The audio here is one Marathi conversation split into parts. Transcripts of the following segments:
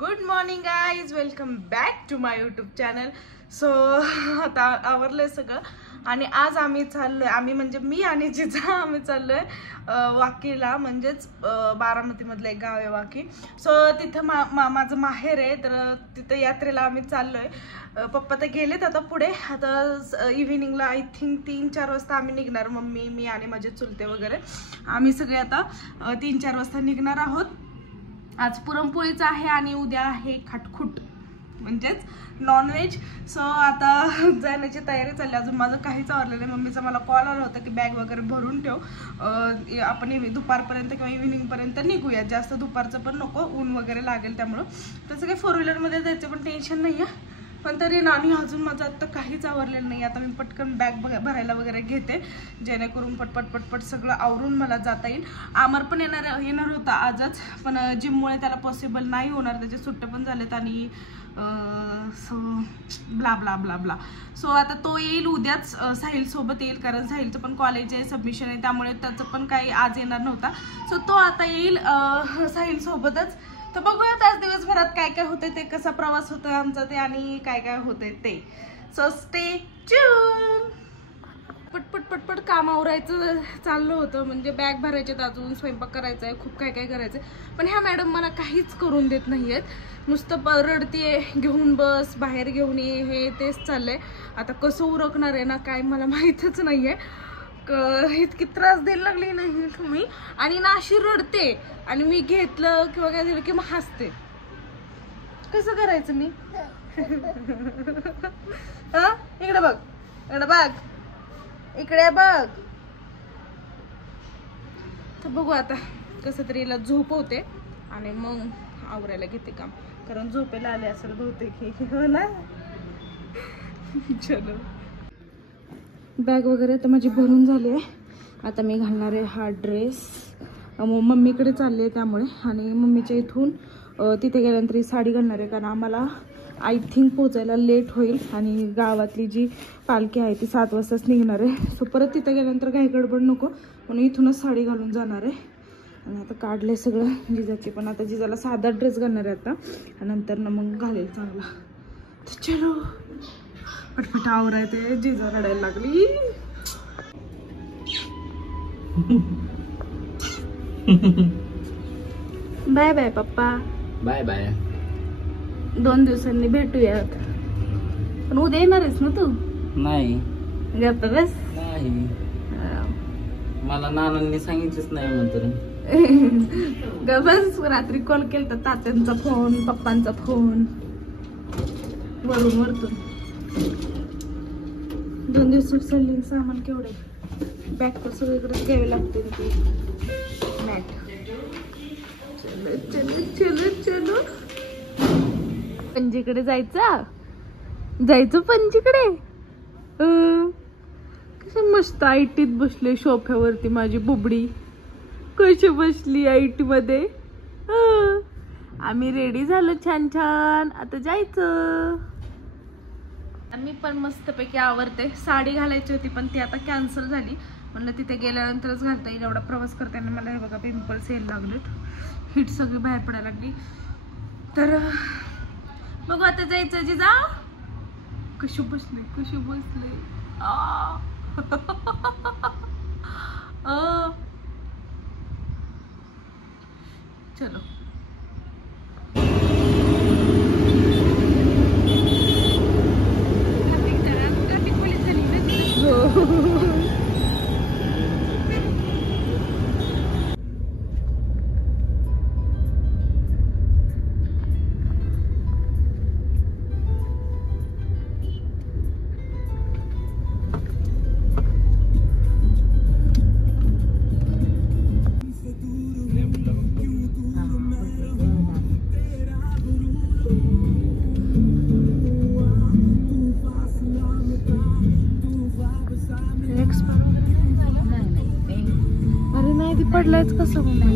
Good morning guys, welcome back to my YouTube channel. So आता आवरलंय सगळं आणि आज आम्ही चाललोय, आम्ही म्हणजे मी आणि जिजा आम्ही चाललोय वाकीला, म्हणजेच बारामतीमधलं एक गाव आहे वाकी. सो तिथं माझं माहेर आहे, तर तिथं यात्रेला आम्ही चाललोय. पप्पा तर गेलेत आता पुढे. आता इव्हिनिंगला आय थिंक 3-4 वाजता आम्ही निघणार, मम्मी मी आणि माझे चुलते वगैरे आम्ही सगळे आता 3-4 वाजता निघणार आहोत. आज पुरणपोळीचं आहे आणि उद्या आहे खाटखुट म्हणजेच नॉनव्हेज. सो आता जाण्याची तयारी चालली. अजून माझं काहीच आवरलेलं नाही. मम्मीचा मला कॉल आला होता की बॅग वगैरे भरून ठेव, आपण दुपारपर्यंत किंवा इव्हिनिंगपर्यंत निघूया, जास्त दुपारचं पण नको, ऊन वगैरे लागेल त्यामुळं. तसं काही 4 व्हीलरमध्ये जायचं पण टेन्शन नाही आहे, पण तरी ना. आणि अजून माझं आत्ता काहीच आवरलेलं नाही. आता मी पटकन बॅग भरायला वगैरे घेते, जेणेकरून पटपट सगळं आवरून मला जाता येईल. आमर पण येणार होता आजच, पण जिममुळे त्याला पॉसिबल नाही होणार, त्याचे सुट्टे पण झालेत आणि so blah blah blah blah. So आता तो येईल उद्याच, साहिल सोबत येईल, कारण साहिलचं पण कॉलेज आहे, सबमिशन आहे, त्यामुळे त्याचं पण काही आज येणार नव्हता. सो तो आता येईल साहिल सोबतच. तर बघूयात आज दिवसभरात काय काय होतंय ते, कसा प्रवास होतोय आमचा ते, आणि काय काय होतंय ते. So stay tune. पटपट काम आवरायचं चाललं होतं, म्हणजे बॅग भरायचे, अजून स्वयंपाक करायचा आहे, खूप काय काय करायचं आहे. पण ह्या मॅडम मला काहीच करून देत नाही आहेत, नुसतं रडतीये, घेऊन बस, बाहेर घेऊन ये, हे तेच चाललंय. आता कसं उरकणार आहे ना काय मला माहीतच नाही आहे. इतकी त्रास द्यायला लागली नाही तुम्ही, आणि ना अशी रडते, आणि मी घेतलं किंवा काय दिलं की मग हसते. कसं करायचं मी? इकडे बघ, इकडे बघ, इकडे बघ. तर बघू आता कसं तरी हिला झोपवते आणि मग आवरायला घेते काम, कारण झोपेला आले असेल बहुतेक, हो ना. चलो, बॅग वगैरे तर माझी भरून झाली आहे. आता मी घालणार आहे हा ड्रेस, मम्मीकडे चालले आहे त्यामुळे, आणि मम्मीच्या इथून तिथे गेल्यानंतर ही साडी घालणार आहे, कारण आम्हाला आय थिंक पोचायला लेट होईल, आणि गावातली जी पालखी आहे ती 7 वाजताच निघणार आहे. सो परत तिथे गेल्यानंतर काही गडबड नको, म्हणून इथूनच साडी घालून जाणार आहे. आणि आता काढले सगळं जिजाचे, पण आता जिजाला साधा ड्रेस घालणार आहे आता, आणि नंतर ना मग घालेल चांगला. तर चलो पटपट आवरायचे, जिजा रडायला लागली. बाय बाय पप्पा, बाय बाय. 2 दिवसांनी भेटूयात. पण उद्या येणार आहेस ना तू? नाही गप्प बस. नाही, मला नानांनी सांगितलंच नाही म्हणतो. बस, रात्री कॉल केला तर तात्यांचा फोन, पप्पांचा फोन, वरतून 2 दिवस चालले. सामान केवढे, बॅग तर सगळीकडेच घ्यावे लागते. मॅट. चलो चलो चलो चलो, पणजीकडे जायचं पणजीकडे. कसं मस्त आयटीत बसले सोफ्यावरती माझी बुबडी, कशी बसली आयटी मध्ये. आम्ही रेडी झालो छान छान, आता जायचं. मी पण मस्तपैकी आवरते. साडी घालायची होती पण ती आता कॅन्सल झाली, म्हणलं तिथे गेल्यानंतरच घालता येईल. एवढा प्रवास करताना मला हे बघा पिंपल्स यायला लागलेत, हीट सगळी बाहेर पडायला लागली. तर बघू आता जायचं. जिजा कशी बसले चलो. अरे नाही, ती पडलायच कसं होणार.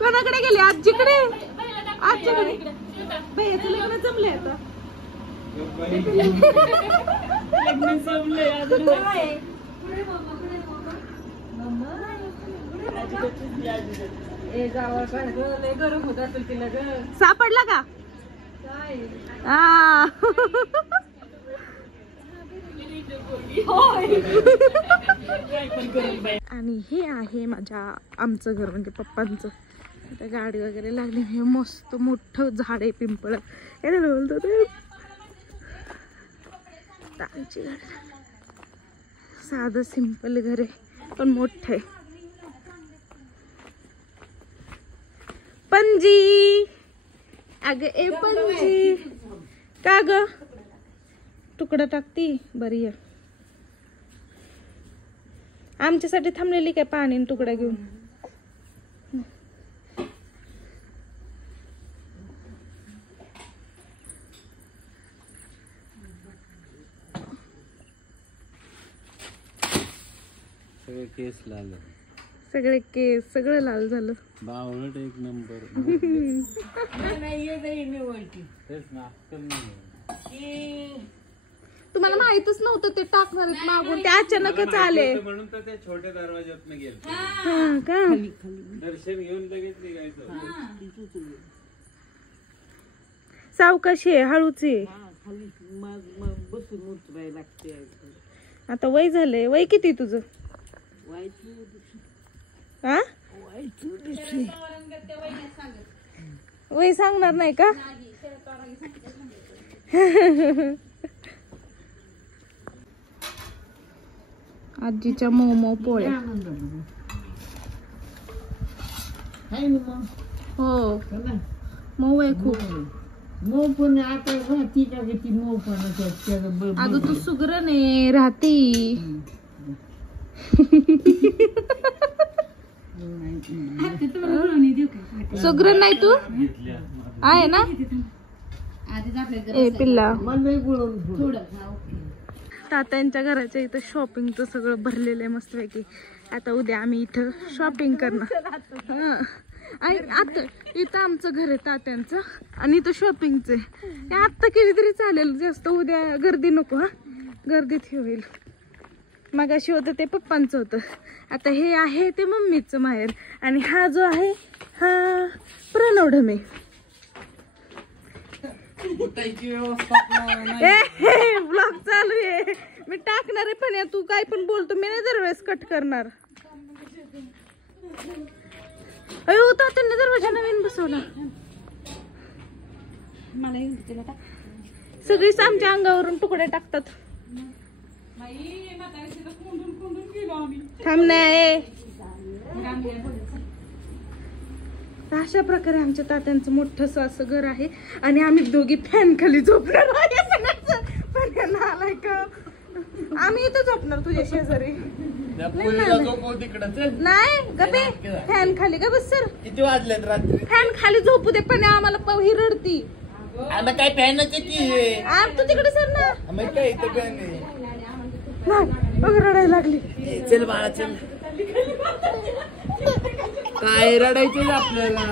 कोणाकडे गेले? आजीकडे. आजीकडे भैयाचं लग्न जमलंय आता. लग्न जमलंय गरम होत असेल तिला. सापडला का? आणि हे आहे आमचं घर, म्हणजे पप्पांचं. आता गाडी वगैरे लागली. हे मस्त मोठं झाड आहे पिंपळ. बोलतो ते आमची घर साधं सिंपल घर आहे पण मोठं आहे. पणजी अग ए पणजी का ग तुकडा टाकती बरी आहे. आमच्यासाठी थांबलेली काय पाणी आणि तुकडा घेऊन. सगळे केस लाल, सगळे केस सगळं लाल झालं. बावळट एक नंबर. तुम्हाला माहितच नव्हतं ते टाकणार आहेत मागून, ते अचानकच आले म्हणून तर ते छोट्या दरवाज्यातून गेले का. दर्शन घेऊन लगेच निघायचं. सावकाशी आहे, हळूच आहे. आता वय झालंय. वय किती तुझं? हा वय सांगणार नाही का? आजीच्या मोमो पोळ्या. हो मऊ आहे खूप. मऊ पण आता राहती का ती मऊ पण अगं तू सुगरण आहे राहती. सुगरण नाही तू आहे ना. ए पिल्ला तात्यांच्या घराच्या इथं शॉपिंगचं सगळं भरलेलं आहे मस्तपैकी. आता उद्या आम्ही इथं शॉपिंग करणार. आणि आता इथं आमचं घर आहे तात्यांचं आणि इथं शॉपिंगचं आहे. आत्ता केली तरी चालेल, जास्त उद्या गर्दी नको. हा गर्दीत हे होईल. मगाशी होतं ते पप्पांचं होतं, आता हे आहे ते मम्मीचं माहेर, आणि हा जो आहे हा प्रणव ढमे. ब्लॉग चालू आहे, मी टाकणार आहे, पण तू काय पण बोलतो, मी नाही दरवेळेस कट करणार. अयो तात्यांनी दरवाजा नवीन बसवला. सगळीच आमच्या अंगावरून तुकडे टाकतात. थांब नाही. अशा प्रकारे आमच्या तात्यांचं मोठस असं घर आहे, आणि आम्ही दोघी फॅन खाली झोपणार आहे. पण आलाय का, आम्ही इथं झोपणार तुझ्या शेजारी. नाही गपे, फॅन खाली का बस सर. किती वाजलेत रात्री? फॅन खाली झोपू दे, पण आम्हाला ही रडती. आता काय फॅनच की तू तिकडे सर ना. मग काय इथं फॅन बघ रडायला लागली. चल बाळा चल. काय रडायचं आपल्याला.